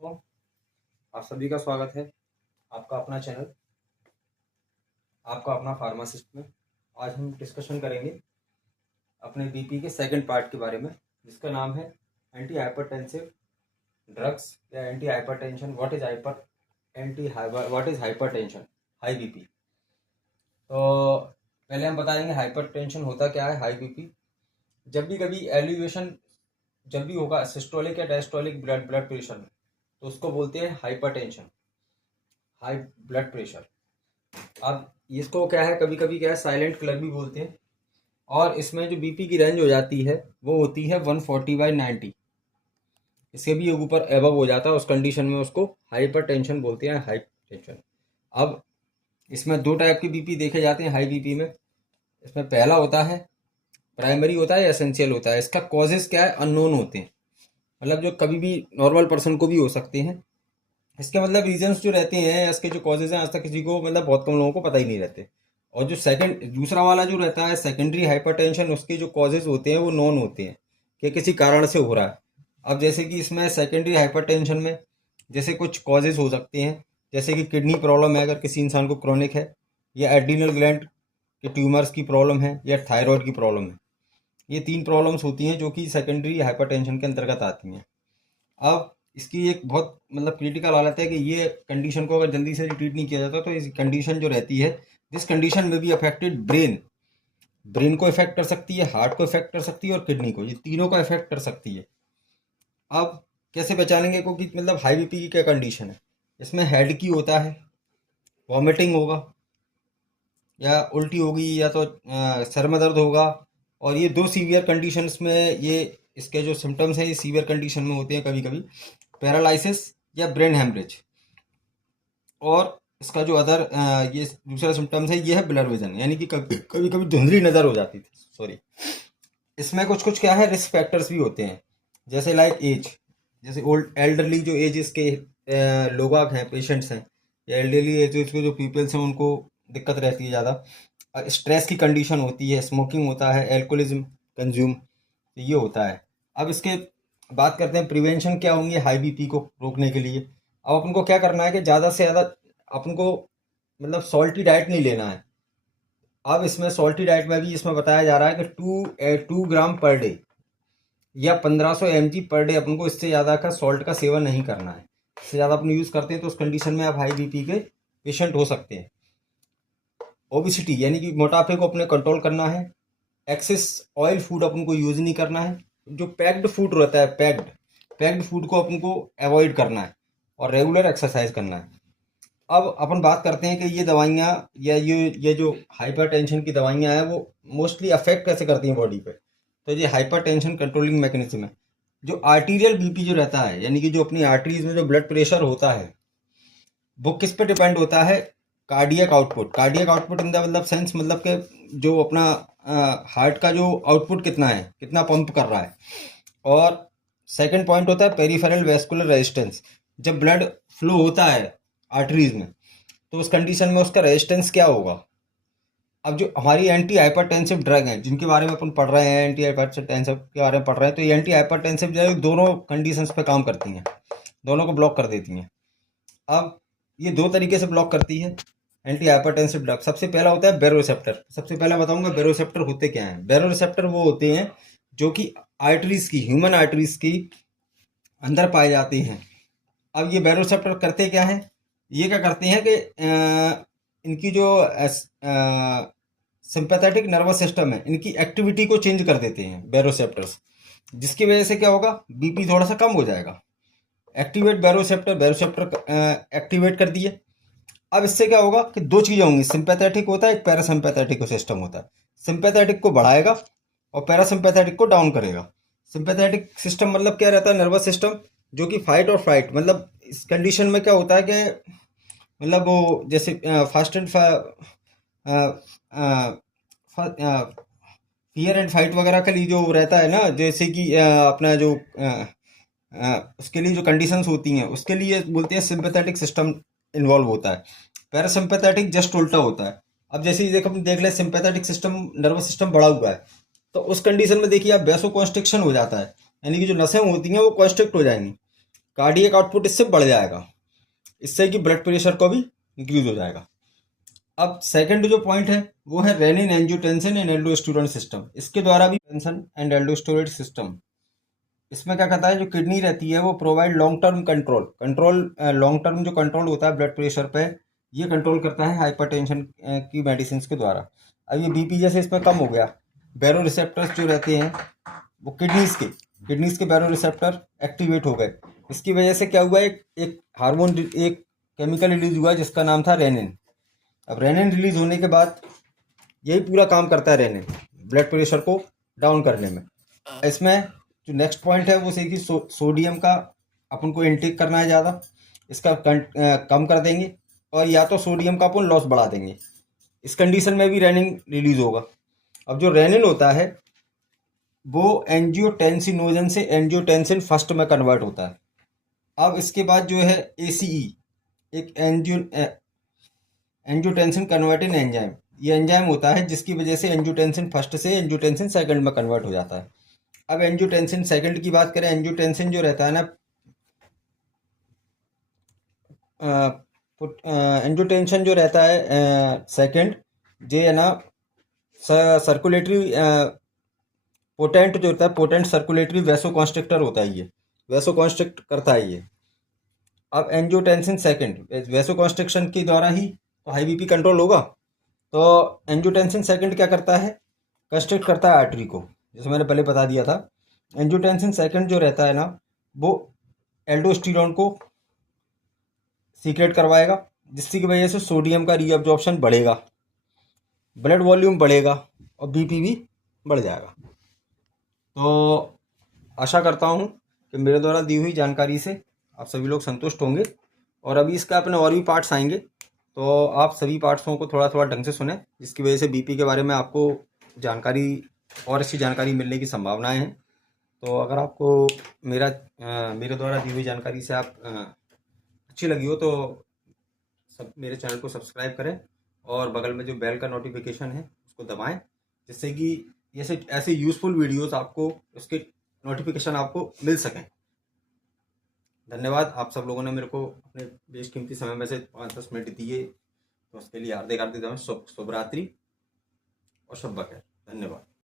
तो आप सभी का स्वागत है आपका अपना चैनल, आपका अपना फार्मासिस्ट में। आज हम डिस्कशन करेंगे अपने बीपी के सेकंड पार्ट के बारे में, जिसका नाम है एंटी हाइपरटेंसिव ड्रग्स या anti hypertension. What is hypertension, high BP. तो पहले हम बताएंगे हाइपरटेंशन होता क्या है। हाई बीपी जब भी कभी एलिवेशन जब भी होगा सिस्टोलिक या डायस्टोलिक ब्लड प्रेशर में, तो उसको बोलते हैं हाइपरटेंशन, हाई ब्लड प्रेशर। अब इसको क्या है, कभी कभी क्या है, साइलेंट किलर भी बोलते हैं। और इसमें जो बीपी की रेंज हो जाती है वो होती है 140/90। इसके भी ऊपर एबव हो जाता है, उस कंडीशन में उसको हाइपरटेंशन बोलते हैं, हाइपरटेंशन। अब इसमें दो टाइप के बीपी देखे जाते हैं हाई बीपी में। इसमें पहला होता है प्राइमरी होता है या एसेंशियल होता है। इसका कॉजेज क्या है, अननोन होते हैं, मतलब जो कभी भी नॉर्मल पर्सन को भी हो सकते हैं। इसके मतलब रीजंस जो रहते हैं, इसके जो कॉजेज हैं, आज तक किसी को मतलब बहुत कम लोगों को पता ही नहीं रहते। और जो दूसरा वाला जो रहता है सेकेंडरी हाइपरटेंशन, उसके जो कॉजेज होते हैं वो नॉन होते हैं कि किसी कारण से हो रहा है। अब जैसे कि इसमें सेकेंडरी हाइपरटेंशन में जैसे कुछ कॉजेज हो सकते हैं, जैसे कि किडनी प्रॉब्लम है अगर किसी इंसान को क्रोनिक है, या एड्रीनल ग्लैंड के ट्यूमर्स की प्रॉब्लम है, या थायराइड की प्रॉब्लम है। ये तीन प्रॉब्लम्स होती हैं जो कि सेकेंडरी हाइपरटेंशन के अंतर्गत आती हैं। अब इसकी एक बहुत मतलब क्रिटिकल हालत है कि ये कंडीशन को अगर जल्दी से ट्रीट नहीं किया जाता तो इस कंडीशन जो रहती है, दिस कंडीशन में भी अफेक्टेड ब्रेन को इफेक्ट कर सकती है, हार्ट को इफेक्ट कर सकती है और किडनी को, ये तीनों को इफेक्ट कर सकती है। अब कैसे पहचानेंगे को कि मतलब हाई बीपी की क्या कंडीशन है। इसमें हेड की होता है, वॉमिटिंग होगा, या उल्टी होगी, या तो सर में दर्द होगा। और ये दो सीवियर कंडीशंस में ये इसके जो सिम्टम्स हैं ये सीवियर कंडीशन में होते हैं, कभी कभी पैरालिसिस या ब्रेन हेमरेज। और इसका जो ये दूसरा सिम्टम्स है ये है ब्लर विजन, यानी कि कभी कभी कभी धुंधली नज़र हो जाती थी, सॉरी। इसमें कुछ कुछ क्या है, रिस्क फैक्टर्स भी होते हैं, जैसे लाइक एज, जैसे ओल्ड एल्डरली जो एज इसके लोग हैं, पेशेंट्स हैं, या एल्डरली एज के जो पीपल्स हैं उनको दिक्कत रहती है ज़्यादा। स्ट्रेस की कंडीशन होती है, स्मोकिंग होता है, एल्कोहलिज्म कंज्यूम, तो ये होता है। अब इसके बात करते हैं प्रिवेंशन क्या होंगे हाई बीपी को रोकने के लिए। अब अपन को क्या करना है कि ज़्यादा से ज़्यादा अपन को मतलब सॉल्टी डाइट नहीं लेना है। अब इसमें सॉल्टी डाइट में भी इसमें बताया जा रहा है कि 2 ग्राम पर डे या 1500 mg पर डे अपन को, इससे ज़्यादा का सॉल्ट का सेवन नहीं करना है। इससे ज़्यादा अपन यूज़ करते हैं तो उस कंडीशन में आप हाई बीपी के पेशेंट हो सकते हैं। ओबिसिटी यानी कि मोटापे को अपने कंट्रोल करना है। एक्सेस ऑयल फूड अपन को यूज़ नहीं करना है। जो पैक्ड फूड रहता है, पैक्ड फूड को अपन को अवॉइड करना है, और रेगुलर एक्सरसाइज करना है। अब अपन बात करते हैं कि ये दवाइयाँ या ये जो हाइपरटेंशन की दवाइयाँ हैं वो मोस्टली अफेक्ट कैसे करती हैं बॉडी पे। तो ये हाइपरटेंशन कंट्रोलिंग मैकेनिज्म है। जो आर्टीरियल बीपी जो रहता है, यानी कि जो अपनी आर्टरीज में जो ब्लड प्रेशर होता है, वो किस पे डिपेंड होता है, कार्डियक आउटपुट इन द मतलब सेंस, मतलब कि जो अपना हार्ट का जो आउटपुट कितना है, कितना पंप कर रहा है। और सेकंड पॉइंट होता है पेरिफेरल वेस्कुलर रेजिस्टेंस, जब ब्लड फ्लो होता है आर्टरीज में तो उस कंडीशन में उसका रेजिस्टेंस क्या होगा। अब जो हमारी एंटी हाइपरटेंसिव ड्रग हैं जिनके बारे में अपन पढ़ रहे हैं, एंटी हाइपरटेंसिव के बारे में पढ़ रहे हैं, तो ये एंटी हाइपरटेंसिव जो है दोनों कंडीशंस पे काम करती हैं, दोनों को ब्लॉक कर देती हैं। अब ये दो तरीके से ब्लॉक करती है एंटी हाइपरटेंसिव ड्रग। सबसे पहला होता है बैरोरिसेप्टर। सबसे पहला बताऊंगा बैरोरिसेप्टर होते क्या हैं। बैरोरिसेप्टर वो होते हैं जो कि आर्टरीज की, ह्यूमन आर्टरीज की अंदर पाए जाते हैं। अब ये बैरोरिसेप्टर करते क्या हैं, ये क्या करते हैं कि इनकी जो सिंपैथेटिक नर्वस सिस्टम है, इनकी एक्टिविटी को चेंज कर देते हैं बैरोरिसेप्टर्स, जिसकी वजह से क्या होगा, बीपी थोड़ा सा कम हो जाएगा। एक्टिवेट बैरोरिसेप्टर एक्टिवेट कर दिए। अब इससे क्या होगा कि दो चीज़ें होंगी, सिंपैथेटिक होता है, एक पैरासिम्पैथेटिक सिस्टम होता है। सिंपैथेटिक को बढ़ाएगा और पैरासिम्पैथेटिक को डाउन करेगा। सिंपैथेटिक सिस्टम मतलब क्या रहता है, नर्वस सिस्टम जो कि फाइट और फ्लाइट, मतलब इस कंडीशन में क्या होता है कि मतलब वो जैसे fast and fear and fight वगैरह के लिए जो रहता है ना, जैसे कि अपना जो उसके लिए जो कंडीशंस होती हैं उसके लिए बोलते हैं सिंपैथेटिक सिस्टम इन्वॉल्व होता है। पैरासिम्पैथेटिक जस्ट उल्टा होता है। अब जैसे ही देखो देख ले, सिंपैथेटिक सिस्टम नर्वस सिस्टम बढ़ा हुआ है तो उस कंडीशन में देखिए आप वैसो कॉन्स्ट्रिक्शन हो जाता है, यानी कि जो नसें होती हैं वो कॉन्स्ट्रिक्ट हो जाएंगी। कार्डियक आउटपुट इससे बढ़ जाएगा, इससे कि ब्लड प्रेशर को भी इंक्रीज हो जाएगा। अब सेकंड जो पॉइंट है वो है renin angiotensin and aldosterone system. इसके द्वारा भी टेंशन एंड एल्डोस्टेरोन सिस्टम, इसमें क्या कहता है, जो किडनी रहती है वो provide long term control long term जो कंट्रोल होता है ब्लड प्रेशर पे, ये कंट्रोल करता है हाइपरटेंशन की मेडिसिन के द्वारा। अब ये बीपी जैसे इसमें कम हो गया, बैरो रिसेप्टर्स जो रहते हैं वो किडनीज के बैरो रिसेप्टर एक्टिवेट हो गए। इसकी वजह से क्या हुआ, एक हार्मोन, एक केमिकल रिलीज हुआ जिसका नाम था रेनिन। अब रेनिन रिलीज होने के बाद यही पूरा काम करता है रेनिन ब्लड प्रेशर को डाउन करने में। इसमें जो नेक्स्ट पॉइंट है वो सही कि सोडियम का अपन को इनटेक करना है ज़्यादा, इसका कम कर देंगे, और या तो सोडियम का अपन लॉस बढ़ा देंगे। इस कंडीशन में भी रेनिन रिलीज होगा। अब जो रेनिन होता है वो एंजियोटेंसिनोजन से एंजियोटेंसिन फर्स्ट में कन्वर्ट होता है। अब इसके बाद जो है ACE, एक एंजियोटेंसिन कन्वर्टिंग एंजाइम, ये एंजाइम होता है जिसकी वजह से एंजियोटेंसिन फर्स्ट से एंजियोटेंसिन सेकंड में कन्वर्ट हो जाता है। अब एंजियोटेंसिन सेकंड की बात करें, एंजियोटेंसिन जो रहता है ना, एंजियोटेंसिन जो रहता है सेकंड, जे है ना सर्कुलेटरी पोटेंट जो होता है, पोटेंट सर्कुलेटरी वैसोकॉन्स्ट्रिक्टर होता है, ये वैसोकॉन्स्ट्रिक्ट करता है ये। अब एंजियोटेंसिन सेकंड वैसोकॉन्स्ट्रिक्शन के द्वारा ही तो हाई बीपी कंट्रोल होगा। तो एंजियोटेंसिन सेकंड क्या करता है, कंस्ट्रिक्ट करता है आर्टरी को, जैसे मैंने पहले बता दिया था। एंजियोटेंसिन सेकंड जो रहता है ना वो एल्डोस्टेरोन को सीक्रेट करवाएगा, जिसकी वजह से सोडियम का रीअब्जॉर्प्शन बढ़ेगा, ब्लड वॉल्यूम बढ़ेगा और बीपी भी बढ़ जाएगा। तो आशा करता हूँ कि मेरे द्वारा दी हुई जानकारी से आप सभी लोग संतुष्ट होंगे, और अभी इसका अपने और भी पार्ट्स आएंगे, तो आप सभी पार्ट्सों को थोड़ा थोड़ा ढंग से सुने, जिसकी वजह से बीपी के बारे में आपको जानकारी और अच्छी जानकारी मिलने की संभावनाएं हैं। तो अगर आपको मेरे द्वारा दी हुई जानकारी से आप अच्छी लगी हो तो मेरे चैनल को सब्सक्राइब करें, और बगल में जो बेल का नोटिफिकेशन है उसको दबाएं, जिससे कि ऐसे यूज़फुल वीडियोस आपको उसके नोटिफिकेशन आपको मिल सकें। धन्यवाद, आप सब लोगों ने मेरे को अपने बेशकीमती समय में से 5-10 मिनट दिए, तो उसके लिए हार्दिक शुभ रात्रि और शुभ बखैर। धन्यवाद।